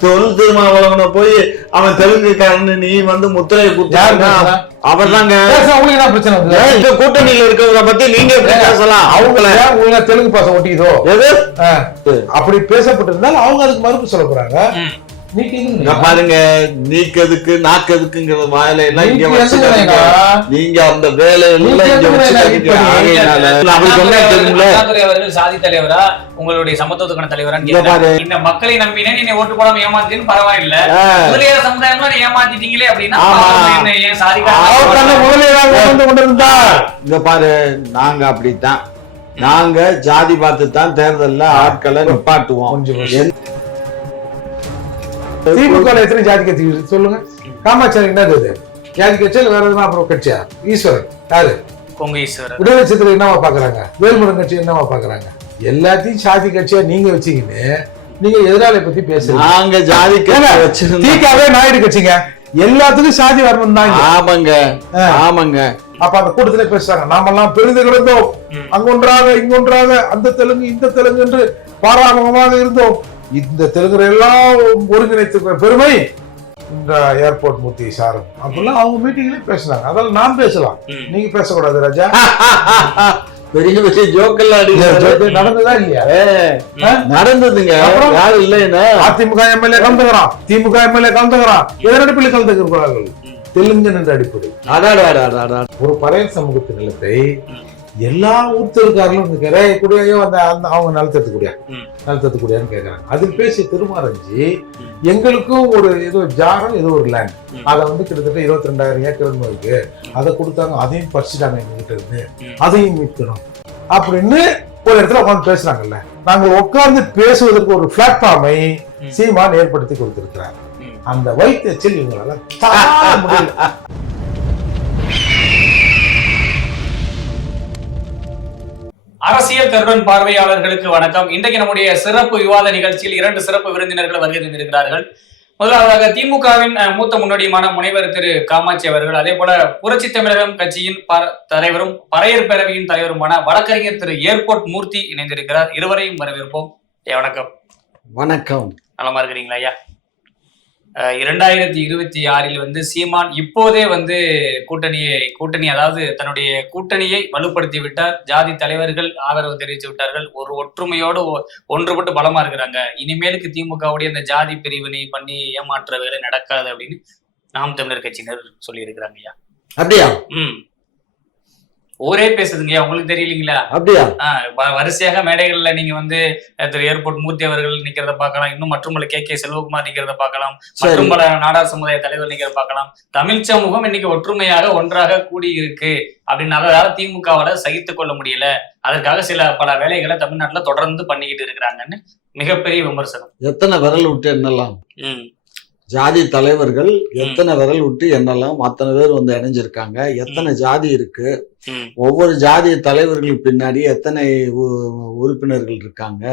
தொல் திருமாவளவனை போய் அவன் தெலுங்குக்காரன்னு நீ வந்து முத்திரை குத்தாருன்னா? அவர் தாங்க பேச உங்களுக்கு என்ன பிரச்சனை இந்த கூட்டணியில இருக்கிறவரை பத்தி நீங்க பேசலாம்? அவங்கள உங்களுக்கு தெலுங்கு பாசம் ஒட்டிக்குதோ? எது. அப்படி பேசப்பட்டிருந்தால் அவங்க அதுக்கு மறுப்பு சொல்ல போறாங்க. பாருங்க நீக்கதுக்கு நாக்கதுக்குங்கிற வாயில எல்லாம் இங்க நீங்க வச்சுக்காதீங்க? நீங்க அந்த வேலையெல்லாம் நீங்க இங்க? வச்சுக்காதீங்க அவர்கள் சாதி தலைவரா? உங்களுடைய சமத்துவத்துக்கான. பாரு. இந்த மக்களை நம்பினேன் நீ ஓட்டு போடாம ஏமாத்தின்னு பரவாயில்ல. முதலியார் சமுதாயம்லாம் நீ ஏமாத்திட்டீங்களே அப்படின்னா ஏன் சாதிக்காரன் இங்க பாரு நாங்க அப்படித்தான். நாங்க ஜாதி பார்த்து தான் தேர்தல்ல ஆட்களை நிப்பாட்டுவோம். திமுக எத்தனை ஜாதி கட்சி? சொல்லுங்க. காமாட்சி என்னது இது? ஜாதி கட்சியா வேற எதுனா அப்புறம் கட்சியா? ஈஸ்வரன். யாரு? கொங்கு ஈஸ்வரர் விடுதலை என்னவா பாக்குறாங்க? வேல்முருகன் கட்சி என்னவா பாக்குறாங்க? எல்லாத்தையும் சாதி கட்சியா நீங்க வச்சீங்கன்னு நீங்க எதிராளி பத்தி பேசுறீங்க. நாங்க ஜாதி தீக்காவே நாயுடு கட்சிங்க. எல்லாத்துக்கும் சாதி வரணும் தான் ஆமாங்க. ஆமாங்க. அப்ப அந்த கூட்டத்துல பேசுறாங்க. நாமெல்லாம் பெரிது கிடந்தோம். அங்கொன்றாக இங்கொன்றாக அந்த தெலுங்கு இந்த தெலுங்கு என்று பாராமுகமாக இருந்தோம். இந்த தெலுங்கு எல்லாம் ஒருங்கிணைத்து பெருமை இந்த ஏர்போர்ட் மூர்த்தி சாரும் அப்படிலாம் அவங்க மீட்டிங்லயே பேசுனாங்க. அதெல்லாம் நான் பேசலாம். நீங்க பேசக்கூடாது ராஜா. பெரிய பெரிய ஜோக்கெல்லாம் நடந்ததா இல்லையா? நடந்ததுங்க. அப்புறம்? யாரும் இல்லைன்னா அதிமுக எம்எல்ஏ கலந்துக்கிறான். திமுக எம்எல்ஏ கலந்துக்கிறான். இதன் அடிப்படையில் கலந்துக்கிறார்கள்? தெலுங்கன் என்ற அடிப்படை. ஒரு பழைய சமூகத்து நிலத்தை எல்லா ஊர்த்தருக்காரர்களும் வந்து கேட்க கூடியோ அந்த அந்த அவங்க நிலத்தத்துக்கூடியா. நிலத்தத்துக்கூடியான்னு கேட்கறாங்க அதில் பேசி திருமாரஞ்சி எங்களுக்கும் ஒரு ஏதோ ஜாகம் ஏதோ ஒரு லேண்ட். அதை வந்து கிட்டத்தட்ட இருபத்தி ரெண்டாயிரம் ஏக்கர்னு இருக்கு. அதை கொடுத்தாங்க அதையும் பறிச்சுட்டாங்க எங்ககிட்ட இருந்து. அதையும் மீட்கணும். அப்படின்னு ஒரு இடத்துல உட்காந்து பேசுறாங்கல்ல. நாங்கள் உட்கார்ந்து பேசுவதற்கு ஒரு பிளாட்ஃபார்மை. சீமான் ஏற்படுத்தி கொடுத்திருக்கிறார். அந்த வைத்தியத்தில் இவங்களால முடியல. அரசியல் கருடன் பார்வையாளர்களுக்கு வணக்கம். இன்றைக்கு நம்முடைய சிறப்பு விவாத நிகழ்ச்சியில் இரண்டு சிறப்பு விருந்தினர்கள் வருகை தந்திருக்கிறார்கள். முதலாவதாக திமுகவின் மூத்த முன்னோடியுமான முனைவர் திரு காமாட்சி அவர்கள் அதே போல புரட்சி தமிழகம் கட்சியின் தலைவரும் பறையர் பேரவையின் தலைவருமான வழக்கறிஞர் திரு ஏர்போர்ட் மூர்த்தி இணைந்திருக்கிறார். இருவரையும் வரவேற்போம். வணக்கம். வணக்கம். நலமா இருக்கிறீங்களா ஐயா? இரண்டாயிரத்தி இருபத்தி ஆறில் வந்து சீமான் இப்போதே வந்து கூட்டணியை கூட்டணி அதாவது தன்னுடைய கூட்டணியை வலுப்படுத்தி விட்டார் ஜாதி தலைவர்கள் ஆதரவு தெரிவித்து விட்டார்கள். ஒரு ஒற்றுமையோடு ஒன்றுபட்டு பலமா இருக்கிறாங்க. இனிமேலுக்கு திமுகவுடைய இந்த ஜாதி பிரிவினை பண்ணி ஏமாற்ற வேலை நடக்காது அப்படின்னு நாம் தமிழர் கட்சியினர் சொல்லி இருக்கிறாங்க ஐயா. அப்படியா? ம். ஊரே பேசுதுங்கய்யா உங்களுக்கு தெரியலீங்களா? அப்படியா? வரிசையாக மேடைகள்ல நீங்க வந்து திரு ஏர்போர்ட் மூர்த்தி அவர்கள் நிக்கிறத பார்க்கலாம் இன்னும் மற்றும் கே. கே. செல்வகுமார் நிக்கிறத பார்க்கலாம் சரி. மற்றும் பல நாடார் சமுதாய தலைவர் நிக்கிறத பார்க்கலாம். தமிழ் சமூகம் இன்னைக்கு ஒற்றுமையாக ஒன்றாக கூடி இருக்கு அப்படின்னு அதாவது திமுகவால சகித்துக் கொள்ள முடியல. அதற்காக சில பல வேலைகளை தமிழ்நாட்டுல தொடர்ந்து பண்ணிக்கிட்டு இருக்கிறாங்கன்னு மிகப்பெரிய விமர்சனம். எத்தனை விரல் விட்டு என்னலாம் ஜாதி தலைவர்கள் எத்தனை விரல் விட்டு என்னலாம் அத்தனை பேர் வந்து இணைஞ்சிருக்காங்க எத்தனை ஜாதி இருக்கு ஒவ்வொரு ஜாதி தலைவர்கள் பின்னாடி எத்தனை உறுப்பினர்கள் இருக்காங்க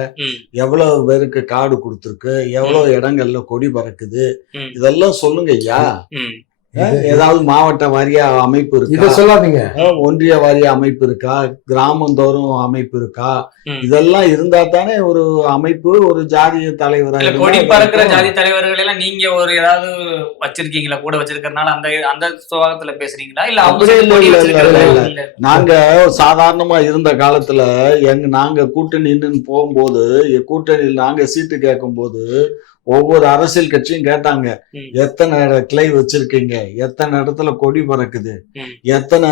எவ்வளவு பேருக்கு காடு கொடுத்துருக்கு எவ்வளவு இடங்கள்ல கொடி பறக்குது. இதெல்லாம் சொல்லுங்க ஐயா ஏதாவது மாவட்ட வாரியா அமைப்பு இத இருக்கா சொல்லாதீங்க ஒன்றிய வாரிய அமைப்பு இருக்கா கிராமந்தோறும் அமைப்பு இருக்கா. இதெல்லாம் இருந்தா தானே ஒரு அமைப்பு ஒரு ஜாதிய தலைவரா கொடி பறக்கிற. ஜாதி தலைவர்கள் எல்லாம் நீங்க ஒரு ஏதாவது வச்சிருக்கீங்களா கூட வச்சிருக்கறனால அந்த அந்த சுவாகத்துல பேசுறீங்களா இல்ல அவங்க அப்படி சைடு இல்ல, கொடி இல்ல, வச்சிருக்கறதா? இல்ல, இல்ல. நாங்க சாதாரணமா இருந்த காலத்துல எங்க நாங்க கூட்டணின்னு போகும்போது எ- கூட்டணியில் நாங்க சீட்டு கேட்கும்போது ஒவ்வொரு அரசியல் கட்சியும் கேட்டாங்க. எத்தனை கிளை வச்சிருக்கீங்க எத்தனை இடத்துல கொடி பறக்குது. எத்தனை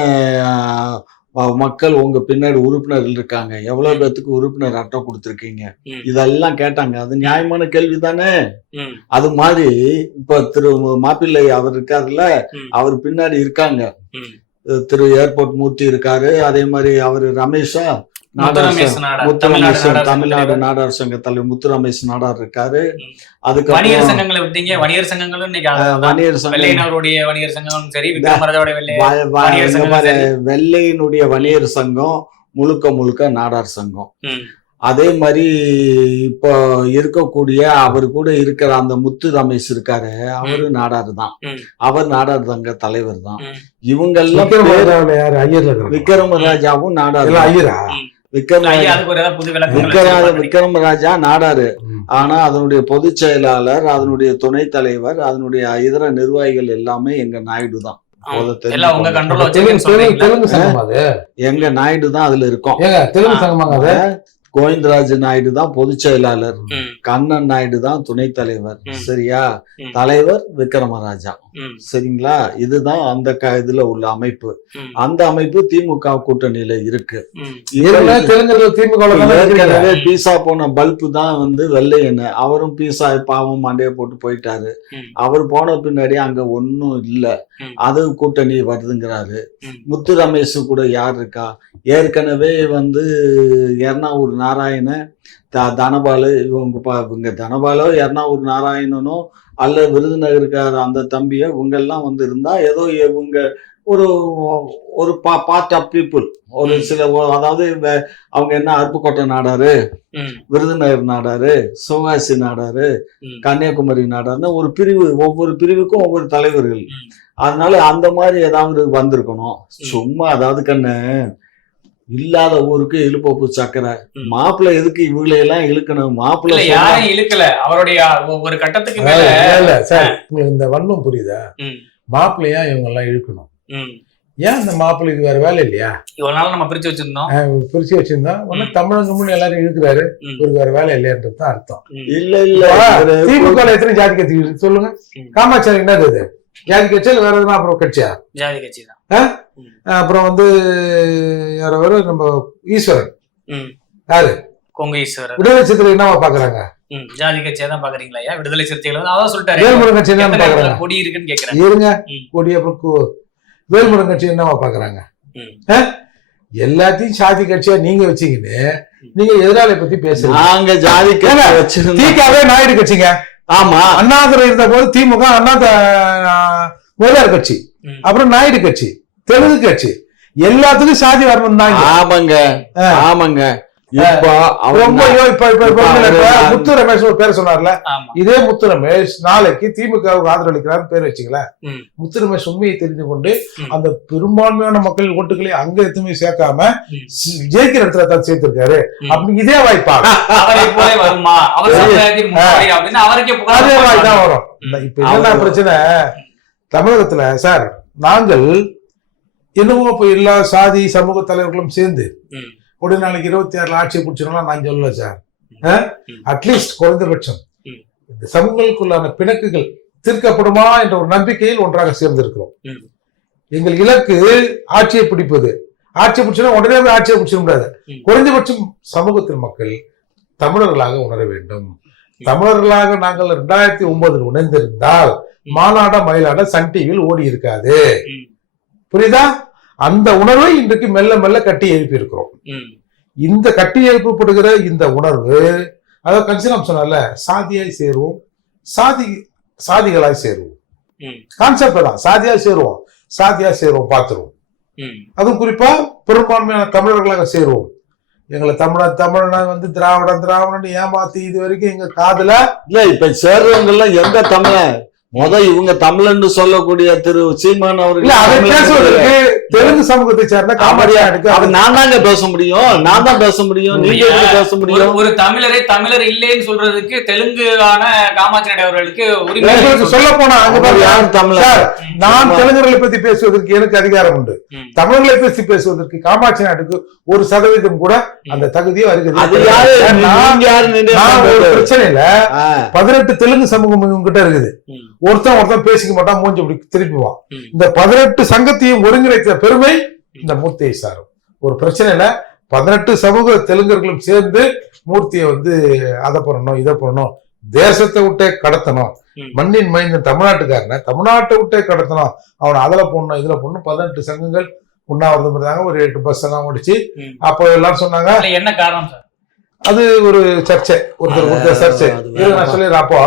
மக்கள் உங்க பின்னாடி உறுப்பினர்கள் இருக்காங்க எவ்வளவு பேத்துக்கு உறுப்பினர் அட்டை கொடுத்துருக்கீங்க. இதெல்லாம் கேட்டாங்க அது நியாயமான கேள்வி தானே அது மாதிரி இப்ப திரு மாப்பிள்ளை அவர் இருக்காருல்ல. அவர் பின்னாடி இருக்காங்க. திரு ஏர்போர்ட் மூர்த்தி இருக்காரு அதே மாதிரி அவரு ரமேஷா தமிழ்நாடு நாடார் சங்க தலைவர் முத்துரமேஷ் நாடார் இருக்காரு ம். வணிகர் சங்கங்களை விட்டீங்க வணிகர் சங்கங்களும். வணிகர் வணிகர் சங்கங்களும் சரி சங்கம் சரி. வெள்ளையினுடைய வணிகர் சங்கம் முழுக்க முழுக்க நாடார் சங்கம் அதே மாதிரி இப்போ இருக்கக்கூடிய அவர் கூட இருக்கிற அந்த முத்து ரமேஷ் இருக்காரு அவரு நாடார் தான். அவர் நாடார் சங்க தலைவர் தான் ம். இவங்கெல்லாம் பேர் விக்ரமராஜாவுல யாரு ஐயர்ல இருக்கிறாங்க விக்ரமராஜாவும் நாடார் எல்லாம். ஐயரா. விக்ரம. விக்ரமராஜா நாடாரு. ஆனா அதனுடைய பொதுச் செயலாளர் அதனுடைய துணைத் தலைவர் அதனுடைய இதர நிர்வாகிகள் எல்லாமே எங்க நாயுடு தான். எங்க நாயுடு தான் அதுல இருக்கோம். கோவிந்தராஜ் நாயுடு தான் பொதுச் செயலாளர் கண்ணன் நாயுடு தான் துணைத் தலைவர். சரியா. தலைவர் விக்ரமராஜா. சரிங்களா? இதுதான் அந்த க- இதுல உள்ள அமைப்பு. அந்த அமைப்பு திமுக கூட்டணியில இருக்கு. ஏற்கனவே பீசா போன பல்பு தான் வந்து வெள்ளை எண்ணெய். அவரும் பீசா பாவம் மண்டைய போட்டு போயிட்டாரு. அவர் போன பின்னாடி அங்க ஒன்னும் இல்ல. அது கூட்டணி வருதுங்கிறாரு. முத்து ரமேஷ் கூட யார் இருக்கா ஏற்கனவே வந்து எர்ணாவூர் நாராயண த- தனபாலு இவங்க பா- இவங்க தனபாலோ எர்ணாவூர் நாராயணனோ அல்ல விருதுநகருக்கார அந்த தம்பியோ இவங்க எல்லாம் வந்து இருந்தா ஏதோ இவங்க ஒரு ஒரு பார்ட் ஆஃப் பீப்புள் ஒரு. சில அதாவது அவங்க என்ன அருப்புக்கோட்டை நாடாரு விருதுநகர் நாடாரு சிவகாசி நாடாரு. கன்னியாகுமரி நாடாருன்னு ஒரு பிரிவு ஒவ்வொரு பிரிவுக்கும் ஒவ்வொரு தலைவர்கள். அதனால அந்த மாதிரி ஏதாவது வந்திருக்கணும். சும்மா அதாவது கண்ணு இல்லாத ஊருக்கு இழுப்பப்பு சக்கரை. மாப்பிள்ளை எதுக்கு இவங்களை எல்லாம் இழுக்கணும்? மாப்பிள்ளை யாரையும் இழுக்கல. அவருடைய ஒவ்வொரு கட்டத்துக்கு மேல இல்ல, சார் உங்களுக்கு இந்த வன்மம் புரியுதா? மாப்பிள்ளையா இவங்க எல்லாம் இழுக்கணும். ஏன் அந்த மாப்பிள்ளைக்கு வேற வேலை இல்லையா? இவ்வளவு நாள் நம்ம பிரிச்சு வச்சிருந்தோம். பிரிச்சு வச்சிருந்தா ஒண்ணு முன்னு எல்லாரும் இழுக்கிறாரு இவருக்கு வேற வேலை இல்லையன்றது தான் அர்த்தம் இல்ல இல்ல திமுக எத்தனை ஜாதி கட்சி? சொல்லுங்க. காமாட்சி என்னது ஜாதி கட்சியா வேற எதுனா அப்புறம் கட்சியா? ஜாதி கட்சி தான். அப்புறம் வந்து யார வர நம்ம ஈஸ்வரன். ம். யாரு? கொங்கு ஈஸ்வரர். விடுதலை சித்திரை என்னவா பாக்குறாங்க? ஜாதி கட்சியா தான் பாக்குறீங்களா ஐயா? விடுதலை சிறுத்தைகள் வந்து அதான் சொல்லிட்டாரு. வேல்முருகன் கட்சி என்ன பாக்குறாங்க. கொடி இருக்குன்னு கேக்குறேன் இருங்க. கொடி அப்புறம் கு- வேல்முருகன் கட்சி என்னவா பாக்குறாங்க? எல்லாத்தையும் சாதி கட்சியா நீங்க வச்சீங்கன்னு நீங்க எதிராளி பத்தி பேசுறீங்க. நாங்க ஜாதி கட்சி நாயுடு கட்சிங்க. ஆமா. அண்ணாதுரை இருந்த போது திமுக அண்ணா முதலியார் கட்சி. அப்புறம் நாயுடு கட்சி தெலுங்கு கட்சி. எல்லாத்துக்கும் சாதி வரணும் தான் ஆமாங்க. ஆமாங்க. ரொம்ப இப்ப இப்ப முத்து ரமேஷ் ஒரு பேர் சொன்னார்ல. இதே முத்து ரமேஷ் நாளைக்கு திமுகவுக்கு ஆதரவளிக்கிறார் பேர் வச்சுங்களேன். முத்து ரமேஷ் உண்மையை தெரிந்து கொண்டு. அந்த பெரும்பான்மையான மக்கள் ஓட்டுகளை அங்க எதுவுமே சேர்க்காம ஜெயிக்கிற இடத்துல தான் சேர்த்திருக்காரு. அப்படி இதே வாய்ப்பா வருமா? அதே வாய்ப்பு போடுறாங்க. தான் வரும் இப்ப என்ன பிரச்சனை? தமிழகத்துல சார் நாங்கள் என்னவோ இப்ப எல்லா சாதி சமூக தலைவர்களும் சேர்ந்து உடனே நாளைக்கு இருபத்தி ஆறுல ஆட்சியை பிடிச்சிடலாம் நான் சொல்லல சார். அட்லீஸ்ட் குறைந்தபட்சம். இந்த சமூகங்களுக்குள்ளான பிணக்குகள் தீர்க்கப்படுமா என்ற ஒரு நம்பிக்கையில் ஒன்றாக சேர்ந்திருக்கிறோம். எங்கள் இலக்கு ஆட்சியை பிடிப்பது ஆட்சியை பிடிச்சா உடனே போய் ஆட்சியை பிடிச்சிட முடியாது. குறைந்தபட்சம் சமூகத்தின் மக்கள் தமிழர்களாக உணர வேண்டும் தமிழர்களாக நாங்கள் ரெண்டாயிரத்தி ஒன்பதில் உணர்ந்திருந்தால் மாநாட மயிலாட சன் டிவியில் ஓடி இருக்காது. புரியுதா அந்த உணர்வை இன்றைக்கு மெல்ல மெல்ல கட்டி எழுப்பி இருக்கிறோம் ம், இந்த கட்டி எழுப்பப்படுகிற இந்த உணர்வு அதாவது கன்சிலம் சொன்னால சாதியாய் சேருவோம். சாதி சாதிகளாய் சேருவோம். ம், கான்செப்ட் தான். சாதியாய் சேருவோம். சாதியா சேருவோம் பார்த்துருவோம். ம், அதுவும் குறிப்பா பெரும்பான்மையான தமிழர்களாக சேருவோம். எங்களை தமிழ தமிழனை வந்து திராவிடன் திராவிடன் ஏமாத்தி இது வரைக்கும் எங்க காதுல இல்ல இப்ப சேர்றவங்க எல்லாம் எந்த தமிழன்? முத இவங்க தமிழன்னு சொல்லக்கூடிய திரு சீமான் இல்ல அதை அவர்கள் பேசுவதற்கு தெலுங்கு சமூகத்தை சேர்ந்த காமெடியானுக்கு அது நான் தாங்க பேச முடியும். நான் தான் பேச முடியும். நீங்க பேச முடியும்? ஒரு தமிழரை தமிழர் இல்லைன்னு சொல்றதுக்கு தெலுங்குகான காமாட்சி அவர்களுக்கு உரிமை சொல்ல போனா அங்க அவர் பாருங்க. யார் தமிழன் சார் நான். தெலுங்குகளை பத்தி பேசுவதற்கு எனக்கு அதிகாரம் உண்டு. தமிழர்களை பற்றி பேசுவதற்கு காமாட்சி நாட்டுக்கு ஒரு சதவீதம் கூட அந்த தகுதியோ அது இருக்குது யாரு? ஏன்னா, நீங்க யாரு நின்று நான் ஒரு பண்றது? பிரச்சனையில ஆ, பதினெட்டு தெலுங்கு சமூகம் உங்ககிட்ட இருக்குது. ஒருத்தன் ஒருத்தன் பேசிக்க மாட்டான் மூஞ்சி இப்படி திருப்பிவான். இந்த பதினெட்டு சங்கத்தையும் ஒருங்கிணைத்த பெருமை இந்த மூர்த்தியை சாரும். ஒரு பிரச்சனையில பதினெட்டு சமூக தெலுங்கர்களும் சேர்ந்து மூர்த்தியை வந்து அதை பண்ணணும் இதை பண்ணணும் தேசத்தை விட்டே கடத்தணும். மண்ணின் மைந்தன் தமிழ்நாட்டுக்காரனை தமிழ்நாட்டை விட்டே கடத்தணும். அவனை அதுல போடணும் இதுல போடணும். பதினெட்டு சங்கங்கள் உண்ணாவிரதம் இருந்தாங்க. ஒரு எட்டு பஸ் எல்லாம் முடிச்சு. அப்போ எல்லாரும் சொன்னாங்க என்ன காரணம் சார்? அது ஒரு சர்ச்சை. ஒருத்தர் ஒருத்தர் சர்ச்சை. நான். சொல்லிடுறேன் அப்போ.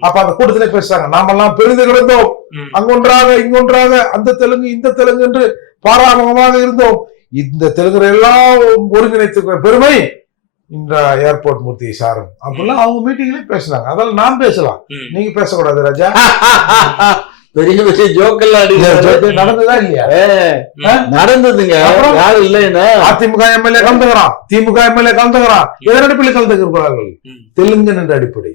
அப்ப அந்த கூட்டத்திலே பேசுறாங்க நாமெல்லாம் பிரிந்து கிடந்தோம். அங்கொன்றாக இங்கொன்றாக அந்த தெலுங்கு இந்த தெலுங்கு என்று பாராமுகமாக இருந்தோம். இந்த தெலுங்கு எல்லாம் ஒருங்கிணைத்திருக்கிற பெருமை இந்த ஏர்போர்ட் மூர்த்தியை சாரும். அப்படிலாம் அவங்க மீட்டிங்லயே பேசினாங்க. அதெல்லாம் நான் பேசலாம். நீங்க பேசக்கூடாது ராஜா. பெரிய பெரிய ஜோக்கெல்லாம் நடந்ததா இல்லையா? நடந்ததுங்க? யாரும் இல்லைன்னா அதிமுக எம்எல்ஏ கலந்துக்கிறான். திமுக எம்எல்ஏ கலந்துக்கிறான். எதனடிப்பில் கலந்துக்கிறார்கள்? ம். தெலுங்கன் என்ற அடிப்படை.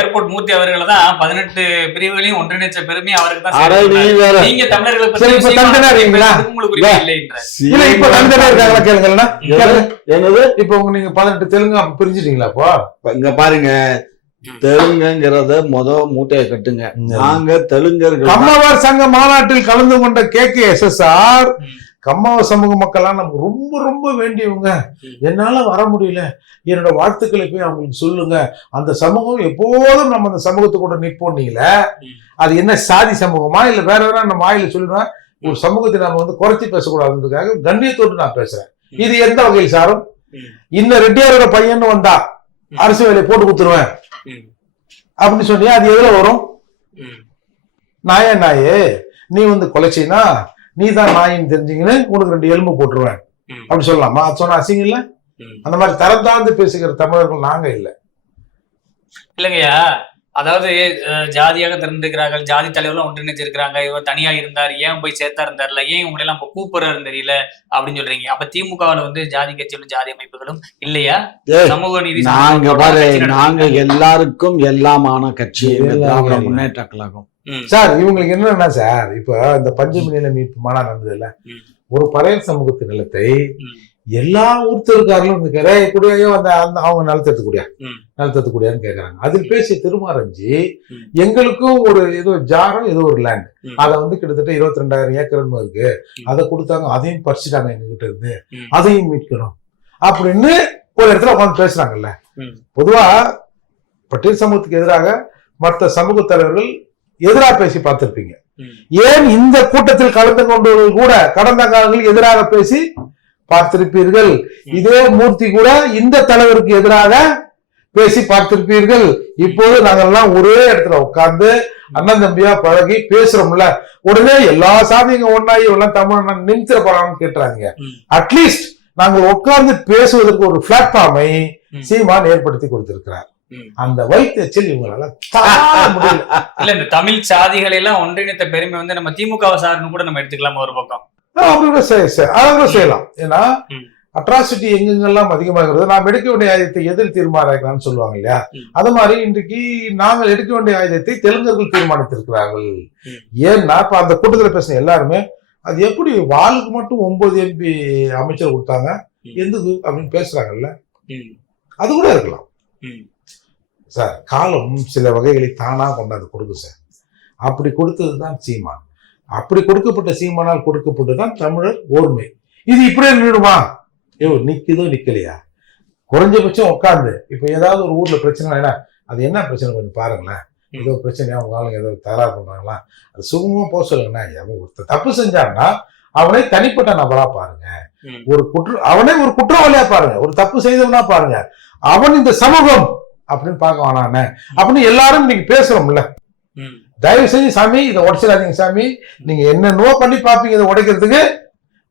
ஏர்போர்ட் மூர்த்தி அவர்கள் தான் பதினெட்டு பிரிவுகளையும் ஒன்றிணைச்ச பெருமை அவருக்கு தான் நீங்க தமிழர்களை சரி, இப்ப இல்லைன்ற இல்ல இப்ப தனித்தனியா இருக்காங்களா கேளுங்களா கேளுங்க. என்னது? இப்ப உங்க நீங்க பதினெட்டு தெலுங்கு அப்ப பிரிஞ்சிட்டீங்களா அப்போ? இங்க பாருங்க. தெலுங்குங்கிறத முத மூட்டையை கட்டுங்க நாங்க தெலுங்கர்கள். கம்மவார் சங்க மாநாட்டில் கலந்து கொண்ட K K S S R. கம்மாவ சமூக மக்கள்லாம் நமக்கு ரொம்ப ரொம்ப வேண்டியவங்க. என்னால வர முடியல என்னோட வாழ்த்துக்களை போய் அவங்களுக்கு சொல்லுங்க அந்த சமூகம் எப்போதும் நம்ம அந்த சமூகத்து கூட ம். அது என்ன சாதி சமூகமா இல்ல வேற வேற நம்ம வாயில சொல்லுவேன் ஒரு சமூகத்தை நாம வந்து குறைச்சி பேசக்கூடாதுன்றதுக்காக கண்ணியத்தோடு நான் பேசுறேன். இது எந்த வகையில் சாரும். இந்த ரெட்டியாரோட பையன் வந்தா. அரசு வேலையை போட்டு கொடுத்துருவேன். அப்படின்னு சொன்னியா? அது எதுல வரும்? ம். நாயே நாயே நீ வந்து கொலைச்சினா நீ தான் நாயின்னு தெரிஞ்சீங்கன்னு உனக்கு ரெண்டு எலும்பு போட்டுருவேன். ம். அப்படி சொல்லலாமா? அது சொன்ன அசிங்கம் இல்ல. அந்த மாதிரி தரம் தாழ்ந்து பேசுகிற தமிழர்கள் நாங்க இல்ல. இல்லைங்கய்யா. அதாவது ஜாதியாக திறந்திருக்கிறார்கள் ஜாதி தலைவர்களும் ஒன்றிணைச்சிருக்கிறாங்க இவர் தனியா இருந்தார் ஏன் போய் சேர்த்தா இருந்தார்ல ஏன் உங்களை எல்லாம் இப்ப கூப்பிடுறாருன்னு தெரியல அப்படின்னு சொல்றீங்க அப்ப திமுகவுல வந்து ஜாதி கட்சிகளும் ஜாதி அமைப்புகளும் இல்லையா சமூக நீதி நாங்க. நாங்க எல்லாருக்கும் எல்லாமான கட்சி திராவிட. முன்னேற்ற கழகம். சார் இவங்களுக்கு என்னன்னா சார் இப்ப இந்த பஞ்சமி நில மீட்பு மாநாடு நடந்ததுல ம். ஒரு பறையர் சமூகத்து நிலத்தை. எல்லா ஊர்த்தருக்காரர்களும் வந்து கேட்க கூடியோ அந்த அந்த அவங்க நிலத்தெடுத்துக்கூடியா ம். நிலத்தெடுத்துக்கூடியான்னு கேக்குறாங்க அதில் பேசிய திருமாரஞ்சி. எங்களுக்கும் ஒரு ஏதோ ஜாரம் ஏதோ ஒரு லேண்ட். அதை வந்து கிட்டத்தட்ட இருபத்தி ரெண்டாயிரம் ஏக்கர்னு இருக்கு. அதை கொடுத்தாங்க அதையும் பறிச்சுட்டாங்க எங்க கிட்ட இருந்து. அதையும் மீட்கணும் அப்படின்னு ஒரு இடத்துல உட்காந்து பேசுறாங்கல்ல. பொதுவா பட்டியல் சமூகத்துக்கு எதிராக மற்ற சமூக தலைவர்கள் எதிராக பேசி பார்த்திருப்பீங்க. ஏன் இந்த கூட்டத்தில் கலந்து கொண்டவர்கள் கூட கடந்த காலங்களில் எதிராக பேசி பார்த்திருப்பீர்கள். இதே மூர்த்தி கூட இந்த தலைவருக்கு எதிராக பேசி பார்த்திருப்பீர்கள். இப்போது நாங்கெல்லாம் ஒரே இடத்துல உட்கார்ந்து அண்ணன் தம்பியா பழகி பேசுறோம்ல. உடனே எல்லா சாதிங்க ஒன்னாயி எல்லாம் தமிழ் நிமித்திர போறான்னு கேட்டுறாங்க. அட்லீஸ்ட் நாங்கள் உட்கார்ந்து பேசுவதற்கு ஒரு பிளாட்ஃபார்மை. சீமான் ஏற்படுத்தி கொடுத்திருக்கிறார். அந்த வைத்தச்சல் இவங்களால இல்ல இந்த தமிழ் சாதிகளை எல்லாம் ஒன்றிணைத்த பெருமை வந்து நம்ம திமுக சார்னு கூட நம்ம எடுத்துக்கலாம் ஒரு பக்கம்? அப்படி கூட அதை கூட செய்யலாம் ஏன்னா. அட்ராசிட்டி எங்கெங்கெல்லாம் அதிகமாகிறது நாம் எடுக்க வேண்டிய ஆயுதத்தை எதிர் தீர்மானிக்கலாம்னு சொல்லுவாங்க இல்லையா. அது மாதிரி இன்றைக்கு நாங்கள் எடுக்க வேண்டிய ஆயுதத்தை தெலுங்கர்கள் தீர்மானித்திருக்கிறார்கள். ஏன்னா இப்ப அந்த கூட்டத்தில் பேசின எல்லாருமே அது எப்படி வாளுக்கு மட்டும் ஒன்பது எம்பி அமைச்சர் கொடுத்தாங்க. எதுக்கு அப்படின்னு பேசுறாங்கல்ல. அது கூட இருக்கலாம். சார் காலம் சில வகைகளை தானா கொண்டாந்து கொடுக்கும் சார் அப்படி கொடுத்தது தான் சீமான் அப்படி கொடுக்கப்பட்ட சீமானால் கொடுக்கப்பட்டு தான் தமிழர் ஓர்மை இது இப்படியே நின்றுடுமா? ஐயோ நிக்குதோ நிக்கலையா? குறைஞ்சபட்சம் உட்காந்து இப்ப ஏதாவது ஒரு ஊர்ல பிரச்சனை என்ன அது என்ன பிரச்சனை கொஞ்சம் பாருங்களேன். ஏதோ பிரச்சனையா உங்க ஆளுங்க ஏதோ தகராறு பண்றாங்களா? அது சுகமா போக சொல்லுங்கண்ணா அவன் ஒருத்தர் தப்பு செஞ்சான்னா அவனை தனிப்பட்ட நபரா பாருங்க. ஒரு குற்ற அவனே ஒரு குற்றவாளியா பாருங்க. ஒரு தப்பு செய்தவனா பாருங்க. அவன் இந்த சமூகம் அப்படின்னு பார்க்க வேணானே அப்படின்னு எல்லாரும் இன்னைக்கு பேசுறோம்ல. தயவு செஞ்சு சாமி இதை உடைச்சிடாதீங்க சாமி. நீங்க என்னென்னவோ பண்ணி பார்ப்பீங்க இதை உடைக்கிறதுக்கு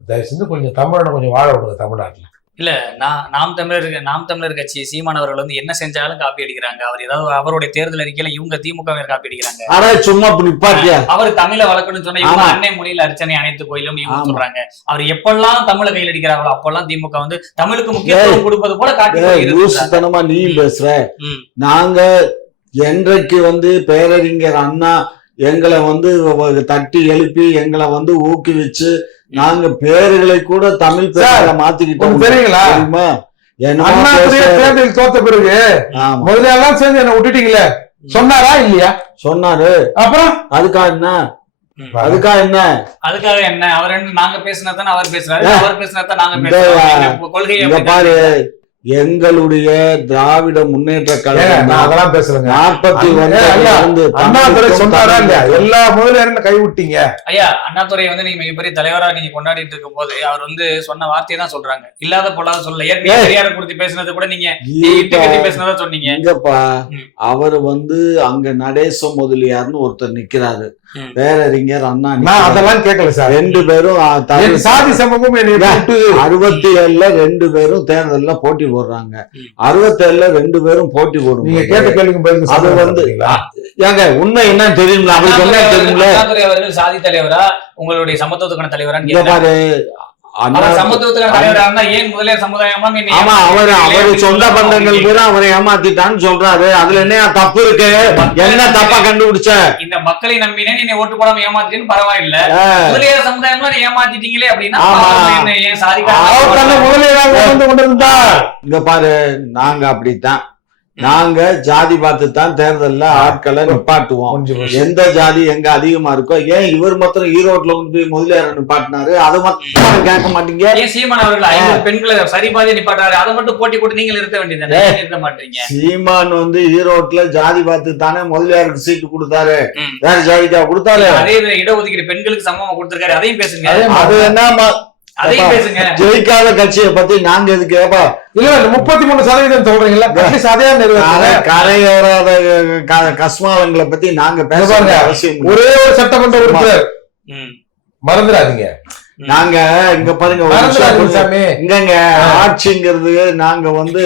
தயவு செஞ்சு கொஞ்சம் தமிழனை கொஞ்சம் வாழ விடுங்க தமிழ்நாட்டுல. இல்ல நான் நாம் தமிழர் நாம் தமிழர் கட்சி சீமான் அவர்கள் வந்து என்ன செஞ்சாலும் காப்பி அடிக்கிறாங்க. அவர் ஏதாவது அவருடைய தேர்தல் அறிக்கையில இவங்க திமுக காப்பி அடிக்கிறாங்க. ஆனா சும்மா இப்படி நிப்பாட்டியா? அவர் தமிழை வளர்க்கணும்னு சொன்னா இவங்க. அன்னை மொழியில அர்ச்சனை அனைத்து கோயிலும் இவங்க. சொல்றாங்க. அவர் எப்பெல்லாம் தமிழை கையில் அடிக்கிறாங்களோ அப்பெல்லாம் திமுக வந்து தமிழுக்கு முக்கியத்துவம் கொடுப்பது போல காட்டி நீ பேசுற. நாங்க என்றைக்கு வந்து பேரறிஞர் அண்ணா எங்களை வந்து தட்டி எழுப்பி எங்களை வந்து ஊக்குவிச்சு நாங்க பேர்களை கூட தமிழ் பேர்களை மாத்திக்கிட்டோம். தெரியுங்களா? தேர்தல் தோத்த பிறகு முதல்ல எல்லாம் சேர்ந்து என்ன விட்டுட்டீங்களே? சொன்னாரா இல்லையா? சொன்னாரு. அப்புறம்? அதுக்கா என்ன. அதுக்கா என்ன? அதுக்காக என்ன? அவர் என்ன நாங்க பேசினா தான் அவர் பேசுறாரு. அவர் பேசினா தான் நாங்க பேசுறோம். அப்படி பாரு எங்களுடைய திராவிட முன்னேற்ற கழகம் நான் அதெல்லாம் பேசுறேங்க. நாற்பத்தி இருந்து அண்ணாதுரை சொன்னாரா இல்லையா? எல்லா முதலியாரும் கை விட்டீங்க ஐயா அண்ணாதுரை வந்து நீங்க மிகப்பெரிய தலைவரா நீங்க கொண்டாடிட்டு இருக்கும் போது அவர் வந்து சொன்ன வார்த்தையை தான் சொல்றாங்க. இல்லாத பொல்லாத சொல்ல ஏற்கனவே. பெரியார குறித்து பேசுனது கூட நீங்க இட்டு இப்ப கட்டி பேசுனதா சொன்னீங்க. இங்கப்பா. அவர் வந்து அங்க நடேச முதலியார்னு ஒருத்தர் நிக்கிறாரு. பேரறிஞர் அண்ணா நான். அதெல்லாம் கேட்கல சார். ரெண்டு பேரும் சாதி சமூகம் அறுபத்தி ஏழுல ரெண்டு பேரும் தேர்தல்ல போட்டி போடுறாங்க. அறுபத்தி ஏழுல ரெண்டு பேரும் போட்டி நீங்க போடும் கேட்ட கேள்விக்கு பதிலுக்கு அது வந்து? ஏங்க உண்மை என்ன தெரியுங்களா? அவருக்கு என்ன தெரியுங்களா? சாதி தலைவரா? உங்களுடைய சமத்துவத்துக்கான தலைவரா சொந்த பந்தங்கள் பூரா அவரை ஏமாத்திட்டான்னு சொல்றாரு. அதுல என்ன தப்பு இருக்கு? என்ன தப்பா கண்டுபிடிச்ச? இந்த மக்களை நம்பினேன் என்னை ஓட்டு போடாம ஏமாத்திட்டேன்னு பரவாயில்ல. முதலியார் சமுதாயம்லாம் நீ ஏமாத்திட்டீங்களே அப்படின்னா முதலீடாக வந்து கொண்டிருந்தா இங்க பாரு நாங்க அப்படித்தான். நாங்க ஜாதி பார்த்து தான் தேர்தல்ல ஆட்களை நிப்பாட்டுவோம். எந்த ஜாதி எங்க அதிகமா இருக்கோ ஏன் இவர் மாத்திரம் ஈரோட்ல கொண்டு போய் முதலியார நிப்பாட்டினாரு? அதை மட்டும் கேட்க மாட்டீங்க. சீமான் அவர்கள் பெண்களை சரிபாதி நிப்பாட்டாரு. அதை மட்டும் போட்டி போட்டு நீங்க நிறுத்த வேண்டியது நிறுத்த மாட்டீங்க. சீமான் வந்து ஈரோட்ல ஜாதி பார்த்து தானே முதலியாருக்கு சீட்டு கொடுத்தாரு. வேற ஜாதிக்கா கொடுத்தாரு. அதே இடஒதுக்கீடு பெண்களுக்கு சமமா கொடுத்திருக்காரு. அதையும் பேசுங்க. அதே என்ன ஜெயிக்காத கட்சியை பத்தி நாங்க எதுக்கு ஏப்பா இல்ல இல்ல முப்பத்தி மூணு சதவீதம் அதே நிறைவேற்றுங்க கரை- கரையேறாத க- கஸ்மாலங்களை பத்தி நாங்க பேச இங்க பாருங்க. வேண்டிய அவசியம். ஒரே ஒரு சட்டமன்ற உறுப்பினர். மறந்துடாதீங்க. நாங்க இங்க பாருங்க இங்கங்க ஆட்சிங்கிறது நாங்க வந்து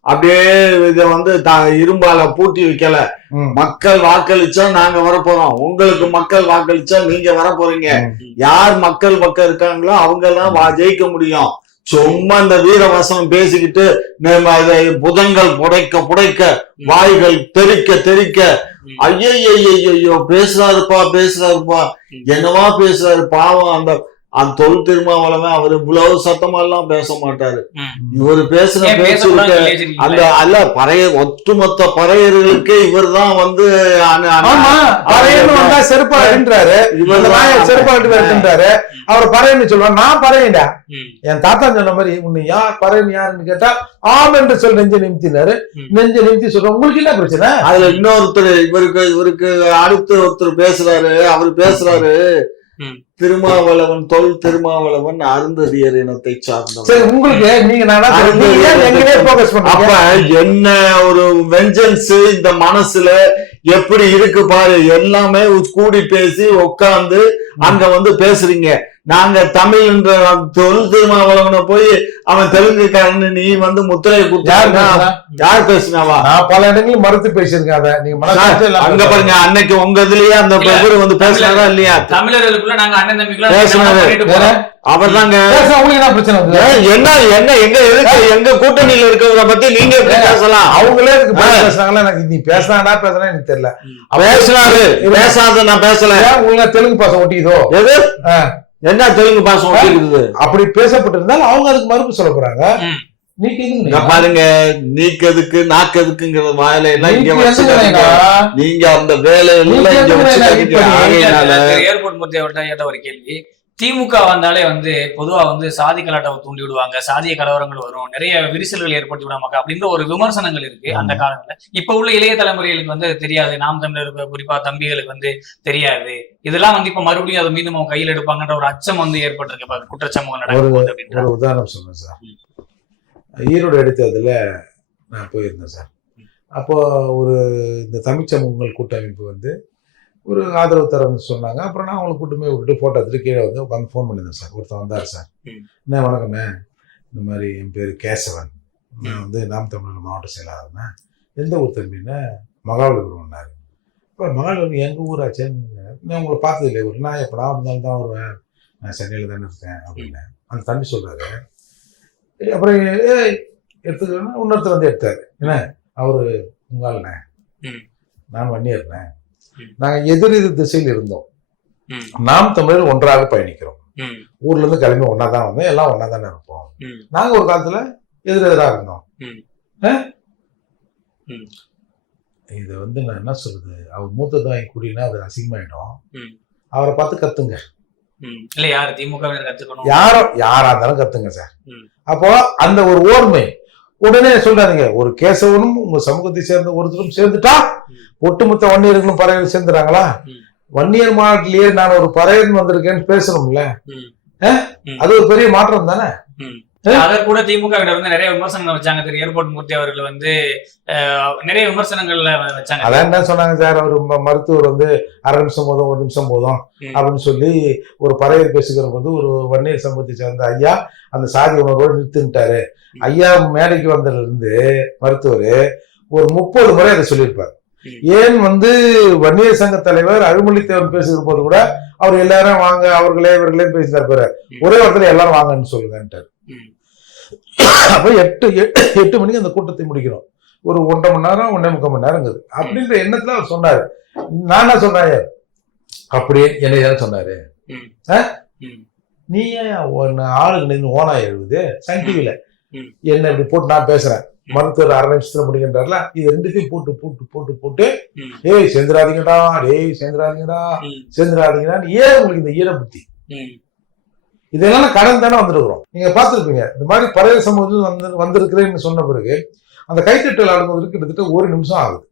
அப்படியே இத வந்து த- இரும்பால பூட்டி வைக்கல. மக்கள் வாக்களிச்சா நாங்க வரப்போறோம். உங்களுக்கு மக்கள் வாக்களிச்சா நீங்க வரப்போறீங்க. யார் மக்கள் பக்கம் இருக்காங்களோ அவங்க எல்லாம் வா- ஜெயிக்க முடியும். சும்மா இந்த வீரவசனம் பேசிக்கிட்டு நம்ம அதை புதங்கள் புடைக்க புடைக்க வாய்கள் தெறிக்க தெறிக்க ம். ஐயோ பேசுறாருப்பா பேசுறாருப்பா. என்னவா பேசுறாரு? பாவம் அந்த அந்த தொல் திருமாவளவன் அவர் இவ்வளவு சத்தமா எல்லாம் பேச மாட்டாரு. இவர் பேசுற பேச்சு? அந்த அல்ல பறைய ஒட்டுமொத்த பறையர்களுக்கு இவர் தான் வந்து அன- அன- ஆமா பறையன்னு வந்தா செருப்பா அடின்றாரு இவர் இந்த நாயை தான் செருப்பா அடி வருதுன்றாரு அவர் பறையன்னு சொல்லுவார் நான் பறையண்டா. என் தாத்தா சொன்ன மாதிரி உன்னை யார் பறையன் யாருன்னு கேட்டா ஆம் என்று சொல் நெஞ்ச நிமித்தினாரு. நெஞ்ச நிமித்தி சொல்ற உங்களுக்கு என்ன பிரச்சனை அதுல இன்னொருத்தர் இவருக்கு இவருக்கு அடுத்து ஒருத்தர் பேசுறாரு அவர் பேசுறாரு. திருமாவளவன் தொல் திருமாவளவன் அருந்ததியர் இனத்தை சார்ந்தவன். சரி உங்களுக்கு அப்ப என்ன ஒரு வெஞ்சன்ஸ் இந்த மனசுல எப்படி இருக்கு பாரு? எல்லாமே கூடி பேசி உட்கார்ந்து அங்க வந்து பேசுறீங்க. நாங்க தமிழ்ன்ற தொல் திருமாவளவனை போய் அவன் தெலுங்குக்காரன்னு நீ வந்து முத்திரையை யார் கொடுத்தா? யார் பேசினாவா? நான் பல இடங்களில் மறுத்து பேசியிருக்கேன் அதை. நீங்க அங்க பாருங்க அன்னைக்கு உங்க இதுலயே அந்த. இவரு வந்து பேசினாரா இல்லையா? தமிழர்களுக்குள்ள நாங்க அண்ணன் தம்பிக்குள்ள பேசுனாரு. அவர் தாங்க. பிரச்சனை? என்ன என்ன எங்க எதுக்கு? எங்க கூட்டணியில இருக்கிறவரை பத்தி நீங்க பேசலாம். அவங்களே இதுக்கு பதில் பேசுனாங்களா எனக்கு நீ பேசுனா எனக்கு தெரியல. பேசினாரு. பேசாத நான் பேசல. உங்களுக்கு தெலுங்கு பாசம் ஒட்டிதோ எது. என்ன தெலுங்கு பாசம் ஒட்டிருக்குது அப்படி பேசப்பட்டிருந்தால் அவங்க அதுக்கு மறுப்பு சொல்ல போறாங்க. பாருங்க நீக்கதுக்கு நாக்கதுக்குங்கிற வேலை எல்லாம் இங்க நீங்க வச்சுக்காதீங்க நீங்க அந்த வேலையெல்லாம் இங்க வச்சுக்காதீங்க ஏர்போர்ட் கேட்ட ஒரு கேள்வி. திமுக வந்தாலே வந்து பொதுவா வந்து சாதி கலாட்டாவை தூண்டி விடுவாங்க சாதிய கலவரங்கள் வரும் நிறைய விரிசல்கள் ஏற்படுத்தி விடாம அப்படின்ற ஒரு விமர்சனங்கள் இருக்கு அந்த காலங்கள்ல. இப்ப உள்ள இளைய தலைமுறைகளுக்கு வந்து தெரியாது நாம் தமிழருக்கு குறிப்பா தம்பிகளுக்கு வந்து தெரியாது. இதெல்லாம் வந்து இப்ப மறுபடியும் அதை மீண்டும் அவங்க கையில் எடுப்பாங்கன்ற ஒரு அச்சம் வந்து ஏற்பட்டிருக்கு. குற்றச்சம்பவம் நடக்கும் போது அப்படின்ற. ஒரு உதாரணம் சொல்றேன் சார். ஈரோடு எடுத்ததுல நான் போயிருந்தேன் சார். அப்போ ஒரு இந்த தமிழ் சமூகங்கள் கூட்டமைப்பு வந்து ஒரு ஆதரவு தரேன்னு சொன்னாங்க. அப்புறம் நான் அவங்களை கூட்டு போய் விட்டு ஃபோட்டோ எடுத்துட்டு கீழே வந்து உட்காந்து ஃபோன் பண்ணியிருந்தேன் சார். ஒருத்தன் வந்தார் சார். என்ன வணக்கண்ணே இந்த மாதிரி என் பேர் கேசவன். நான் வந்து நாம் தமிழர் மாவட்ட செயலாளர்ண்ணே. எந்த ஊர் தம்பின்னா மகாபலிபுரம்னாரு இப்போ மகாபலிபுரம் எங்கள் ஊராச்சேன்னு நான் உங்களை பார்த்தது இல்லை ஒரு நான் எப்படா இருந்தாலும் தான் வருவேன். நான் சென்னையில் தானே இருக்கேன் அப்படின்னு. அந்த தம்பி சொல்றாரு. ஏய், அப்புறம் ஏய், எடுத்துக்கிறேன்னா இன்னொருத்தர் வந்து எடுத்தாரு. என்ன? அவரு உங்கள்ண்ணே. நான் வன்னியர்ண்ணே. ம். நாங்க எதிர் எதிர் திசையில் இருந்தோம். நாம் தமிழர் ஒன்றாக பயணிக்கிறோம். ஊர்ல இருந்து கிளம்பி ஒன்னா தான் வந்தோம். எல்லாம் ஒன்னா தானே இருப்போம். நாங்க ஒரு காலத்துல எதிர் எதிராக இருந்தோம். இது வந்து நான் என்ன சொல்றது? அவர் மூத்தது வாங்கி குடினா அது அசிங்கமாயிடும். அவரை பார்த்து கத்துங்க. இல்ல யார் திமுக யாரோ யாரா இருந்தாலும் கத்துங்க சார். அப்போ அந்த ஒரு ஓர்மை உடனே சொல்றாதீங்க ஒரு கேசவனும் உங்க சமூகத்தை சேர்ந்த ஒருத்தரும் சேர்ந்துட்டா. ஒட்டுமொத்த வன்னியர்களும் பறையர் சேர்ந்துறாங்களா. வன்னியர் மாவட்டத்திலேயே நான் ஒரு பறையன் வந்திருக்கேன்னு பேசணும்ல. அது ஒரு பெரிய மாற்றம் தானே. அதை கூட திமுகவினர் வந்து நிறைய விமர்சனங்கள் வச்சாங்க. திரு. ஏர்போர்ட் மூர்த்தி அவர்கள் வந்து நிறைய விமர்சனங்கள்ல வச்சாங்க. அதான் என்ன சொன்னாங்க சார்? அவர் மருத்துவர் வந்து அரை நிமிஷம் போதும் ஒரு நிமிஷம் போதும். அப்படின்னு சொல்லி ஒரு பறையர் பேசுகிற போது ஒரு வன்னியர் சமூகத்தை சேர்ந்த ஐயா அந்த சாதி உணர்வோடு நிறுத்துட்டாரு. ஐயா மேடைக்கு வந்ததுல இருந்து மருத்துவர் ஒரு முப்பது முறை அதை சொல்லியிருப்பார். ஏன் வந்து வன்னியர் சங்க தலைவர் அருள்மொழித்தேவன் பேசுகிற போது கூட அவர் எல்லாரும் வாங்க அவர்களே இவர்களே பேசினார் பாரு. ம். ஒரே இடத்துல எல்லாரும் வாங்கன்னு சொல்லுங்கன்ட்டார். அப்ப எட்டு எட்டு மணிக்கு அந்த கூட்டத்தை முடிக்கணும் ஒரு ஒன்றரை மணி நேரம் ஒன்றே முக்கால் மணி நேரங்குது அப்படின்ற எண்ணத்துல அவர் சொன்னாரு. நான் என்ன சொன்னாரு அப்படியே என்னை தானே சொன்னாரு. நீ ஏன் நின்று ஓனா எழுதுது? சன் டிவில. என்ன இப்படி போட்டு நான் பேசுறேன். மருத்துவர் அரை நிமிஷத்துல முடிக்கின்றார்ல இது ரெண்டுத்தையும் போட்டு போட்டு போட்டு போட்டு. ஏய் சேர்ந்துடாதீங்கடா டேய் சேர்ந்துடாதீங்கடா. சேர்ந்துடாதீங்கடா ஏன் உங்களுக்கு இந்த ஈர புத்தி. இதெல்லாம் கடன் தானே வந்திருக்கிறோம் நீங்க பார்த்திருப்பீங்க இந்த மாதிரி பழைய சமூகத்தில் வந்து வந்திருக்கிறேன்னு சொன்ன பிறகு அந்த கைத்தட்டல் ஆடுவதற்கு கிட்டத்தட்ட ஒரு நிமிஷம் ஆகுது.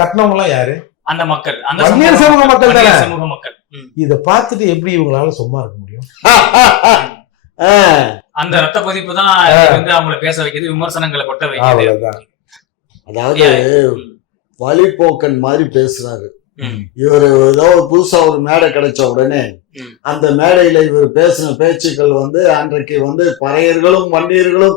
கட்டினவங்க எல்லாம் யாரு அந்த மக்கள் அந்த வன்னியர் சமூக- மக்கள் தானே சமூக மக்கள். இதை பார்த்துட்டு எப்படி இவங்களால சும்மா இருக்க முடியும் அந்த ரத்த கொதிப்பு தான் வந்து அவங்கள பேச வைக்குது விமர்சனங்களை கொட்ட அவ்வளவுதான். அதாவது வழிபோக்கன் மாதிரி பேசுறாரு. இவர் ஏதோ புதுசா ஒரு மேடை கிடைச்ச உடனே. அந்த மேடையில இவர் பேசின பேச்சுக்கள் வந்து அன்றைக்கு வந்து பறையர்களும் வன்னியர்களும்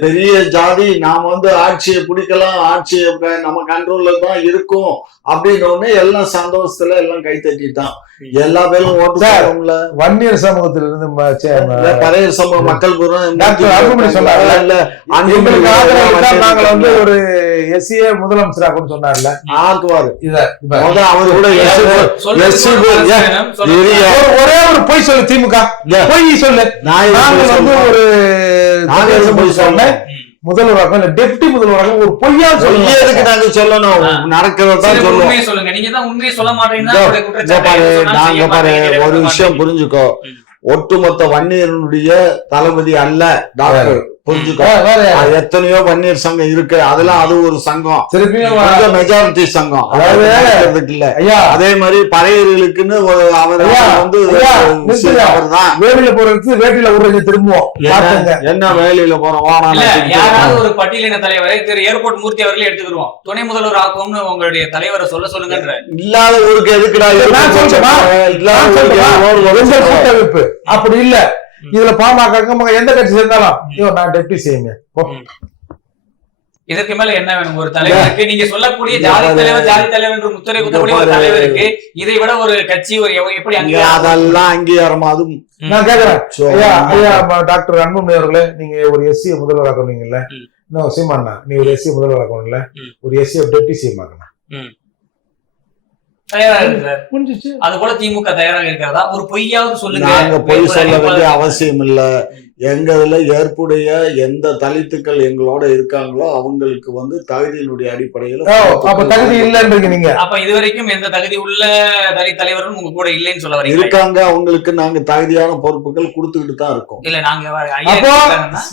பெரிய ஜாதி நாம வந்து ஆட்சியை பிடிக்கலாம் ஆட்சியை நம்ம கண்ட்ரோல்ல தான் இருக்கும் அப்படின்னு உடனே எல்லாம் சந்தோஷத்துல எல்லாம் கை தட்டிட்டான். எல்லா பேரும் ஓட்டு சார், போடுறோம்ல வன்னியர் சமூகத்திலிருந்து ம- சே- ம- இல்ல, பறையர் சமூக மக்கள் நாங்கள் வந்து ஒரு எஸ்சிஏ முதலமைச்சராக சொன்னார்ல. ஆக்குவாரு. இத. அவர் கூட ஒரு- ஒரே பொய் சொல்லு திமுக. பொய் சொல்லு. நாங்கள் வந்து? ஒரு நாங்க போய்? ம். முதல்வராக இல்ல டெப்டி முதல்வராக ஒரு பொய்யா பொய்யே எதுக்கு நாங்க சொல்லணும்? சரி, சொல்லுவோம். சொல்லுங்க. நீங்க தான் உண்மையை சொல்ல மாட்டீங்கன்னா நாங்க பாரு ஒரு விஷயம். புரிஞ்சுக்கோ. ஒட்டுமொத்த வன்னியருடைய தளபதி அல்ல டாக்டர் புரிஞ்சுக்கோ. எத்தனையோ வன்னியர் சங்கம் இருக்கு. அதெல்லாம் அது ஒரு சங்கம். திருப்பியும் மெஜாரிட்டி சங்கம். அதாவது- இல்ல. ஐயா. அதே மாதிரி பறையர்களுக்குன்னு ஒரு அவர் வந்து. அவர் தான். வேடியில போறது வேட்டியில விடுறீங்க திரும்புவோம். என்ன வேலையில போறோம்? யாராவது ஒரு பட்டியலின தலைவரை திரு. ஏர்போர்ட் மூர்த்தி அவர்களே எடுத்துக்கிடுவோம் துணை முதல்வர் ஆக்கும்னு உங்களுடைய தலைவரை சொல்ல சொல்லுங்கன்ற. இல்லாத ஊருக்கு எதுக்குடா? இல்லாத கூட்டமைப்பு. அப்படி இல்ல. இதுல பாமக எந்த கட்சி சேர்ந்தாலும். ஐயோ நான் டெப்டி சிஎம் இதற்கு மேல என்ன வேணும்? ஒரு தலைவருக்கு நீங்க சொல்லக்கூடிய ஜாதி. தலைவர் ஜாதி தலைவர் என்று முத்திரை குத்தக்கூடிய ஒரு. தலைவருக்கு இதை விட ஒரு கட்சி ஒரு எப்படி அதெல்லாம் அங்கீகாரம்? அதுவும் நான் கேக்குறேன். டாக்டர் அன்புமணி அவர்களே நீங்க ஒரு எஸ்சியை முதல்வராக்கணுங்கல்ல ம். இன்னும் சீமாண்ணா நீ ஒரு எஸ்சியை முதல்வராக்கணும்ல ம். ஒரு எஸ்சியை டெப்டி சிஎம் ஆக்கணும் தயாரா இருக்கு சார் முடிஞ்சிச்சு அது போல திமுக தயாராக இருக்கிறதா ஒரு பொய்யாவது சொல்லுங்க. நாங்க பொய் சொல்ல வேண்டிய அவசியம் இல்ல எங்க இதுல ஏற்புடைய எந்த தலித்துக்கள் எங்களோட இருக்காங்களோ அவங்களுக்கு வந்து தகுதியினுடைய அடிப்படையில அப்ப தகுதி இல்லைன்றீங்க நீங்க. அப்ப இதுவரைக்கும் எந்த தகுதி உள்ள தலித் தலைவரும் உங்க கூட இல்லைன்னு சொல்ல வரீங்க இருக்காங்க. அவங்களுக்கு நாங்க தகுதியான பொறுப்புகள் கொடுத்துக்கிட்டு தான் இருக்கோம். இல்ல நாங்க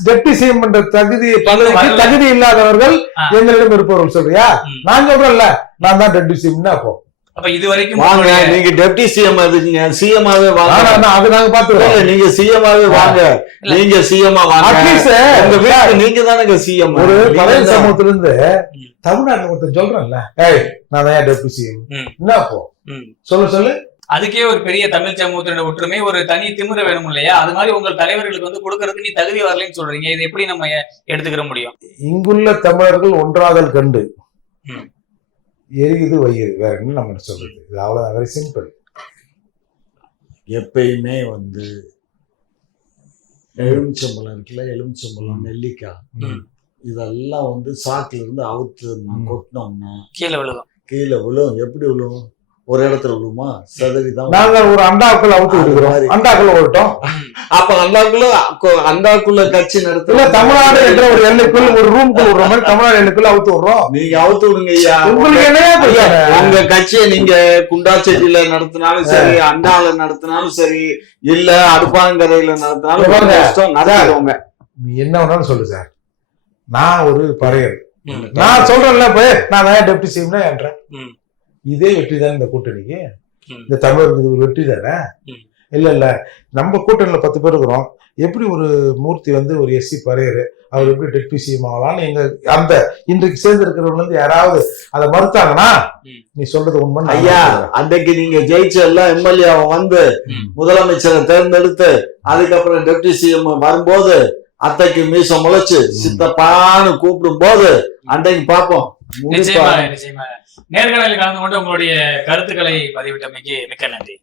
டெப்டி சிஎம் என்ற தகுதி பதவிக்கு. தகுதி இல்லாதவர்கள். எங்களிடம் இருப்பவர்கள் சொல்றியா. நான் சொல்றேன்ல. நான் தான் டெப்டி சிஎம்னா அப்போ. அப்ப இதுவரைக்கும் வாங்க உங்களுடைய- நீங்க டெப்டி சிஎம் இருக்கீங்க சிஎம் ஆவே வாங்க. அது நாங்க பாத்துக்கிறோம் நீங்க சிஎம் ஆவே வாங்க. நீங்க சிஎம் வாங்க. அட்லீஸ்ட் உங்க வீட்டுக்கு நீங்க தானங்க சிஎம் ஒரு பழைய சமூகத்துல இருந்து தமிழ்நாட்டுல ஒருத்தர் சொல்றேன்ல. ஏய். நான் தான் டெப்டி சிஎம். என்ன அப்போ. சொல்லு சொல்லு. அதுக்கே ஒரு பெரிய தமிழ் சமூகத்தினோட ஒற்றுமை ஒரு தனி திமிர வேணும் இல்லையா? அது மாதிரி உங்கள் தலைவர்களுக்கு வந்து கொடுக்கறதுக்கு நீ தகுதி வரலைன்னு சொல்றீங்க. இது எப்படி நம்ம எடுத்துக்கிற முடியும்? இங்குள்ள தமிழர்கள் ஒன்றாதல் கண்டு. எரியுது வயிறு வேற என்ன நம்ம சொல்றது? இது அவ்வளவுதான். வெரி சிம்பிள் எப்பயுமே வந்து எலுமிச்சம்பழம் இருக்குல்ல? எலுமிச்சம்பழம் நெல்லிக்காய். இதெல்லாம் வந்து சாக்குல இருந்து அவுத்து. கொட்டினோம்னா கீழே விழுகும். கீழே விழும். எப்படி விழும்? ஒரு இடத்துல விழுமா செதறி தான் நாங்க ஒரு அண்டாக்குள்ள அவுத்து மாதிரி. அண்டாக்குள்ள ஓட்டோம். அப்ப அந்தாக்குள்ள கொ- அந்தாக்குள்ள கட்சி இல்ல நடத்த தமிழ்நாடு என்ற ஒரு எல்லைக்குள் ஒரு ரூம்குள்ள விடுற மாதிரி தமிழ்நாடு எல்லைக்குள்ள அவுத்து விடுறோம். நீங்க அவுத்து விடுங்க ஐயா. உங்களுக்கு பிரச்சனை? உங்க கட்சியை நீங்க குண்டாச்செட்டியில நடத்தினாலும் சரி அண்டால நடத்தினாலும் சரி இல்ல அடுப்பாங்கரையில நடத்தினாலும் நீ என்ன வேணாலும் சொல்லு சார். நான் ஒரு பறையர். நான் சொல்றேன்ல போய். நான் டெப்டி சிஎம்னா என்றேன் ம். இதே வெற்றி தானே இந்த கூட்டணிக்கு. இந்த தமிழருக்கு இது ஒரு வெற்றி தானே. இல்ல இல்ல நம்ம கூட்டணியில பத்து பேர் இருக்கிறோம் எப்படி ஒரு மூர்த்தி வந்து ஒரு எஸ்சி பரையர் அவர் எப்படி டெப்டி சிஎம் ஆகலாம்னு எங்க அந்த இன்றைக்கு சேர்ந்து இருக்கிறவங்க வந்து யாராவது அதை மறுத்தாங்கன்னா. நீ சொல்றது உண்மை ஐயா அன்றைக்கு நீங்க ஜெயிச்ச எல்லாம் எம்எல்ஏ வந்து ம். முதலமைச்சரை தேர்ந்தெடுத்து அதுக்கப்புறம் டெப்டி சிஎம் வரும்போது அத்தைக்கு மீசம் முளைச்சு சித்தப்பான்னு கூப்பிடும் போது அன்றைக்கு பார்ப்போம் நிச்சயமாக நிச்சயமாக. நேர்காணலில் கலந்து கொண்டு உங்களுடைய கருத்துக்களை பதிவிட்டமைக்கு மிக்க நன்றி.